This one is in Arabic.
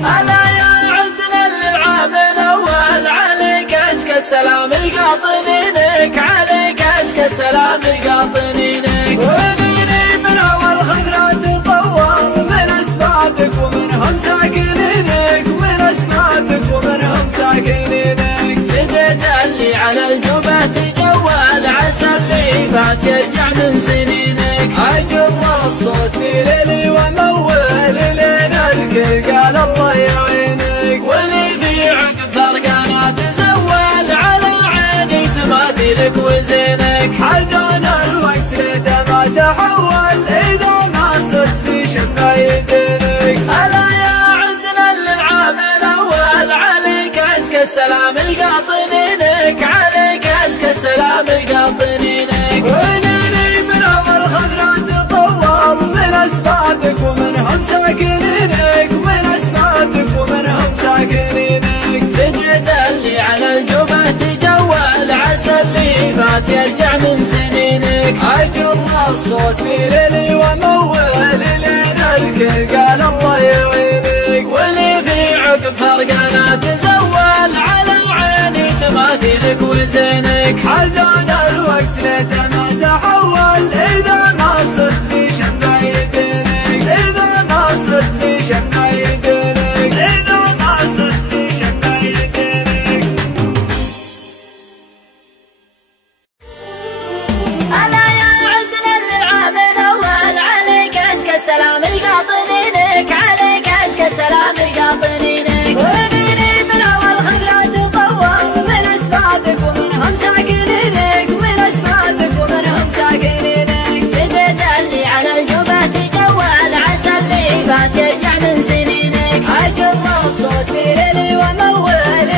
ألا يا عدنا للعام الأول عليك أزكى السلام القاطنينك، عليك أزكى السلام القاطنينك. ونيني من أول خضرة تطور من أسبابك ومنهم ساكنينك، من أسبابك ومنهم ساكنينك. بديت اللي على الجبهة تجول عسى اللي فات يرجع من سنينك. أجر الصوت في ليلي ومول لين الكل قال الله يعينك. واللي في عقب فرقانا تزول على عيني تماثيلك وزينك. حدانا الوقت ليته ما تحول إذا ما صرت في شمع يدينك. ألا يا عدنا للعام الأول عليك أزكى السلام القاطنينك، عليك أزكى السلام القاطنينك. ونيني من أول خضرة تطور من أسبابك ومنهم ساكنينك، من أسبابك ومنهم ساكنينك. بديت اللي على الجبهة تجول عسى اللي فات يرجع من سنينك. أجر الصوت في ليلي ومول لين الكل قال الله يعينك. واللي في عقب فرقانا تزول على عيني تماثيلك وزينك. حدانا الوقت ليته ما تحول إذا ما صرت في شمع يدينك، إذا ما صرت في شمع يدينك، إذا ما صرت في شمع يدينك. ألا يا عدنا للعام الأول عليك أزكى السلام القاطنينك، عليك أزكى السلام القاطنينك. ونيني من أول خضرة تطور من أسبابك ومنهم ساكنينك، من أسبابك ومنهم ساكنينك. بديت اللي على الجبهة تجول عسى اللي فات يرجع من سنينك. أجر الصوت في ليلي ومول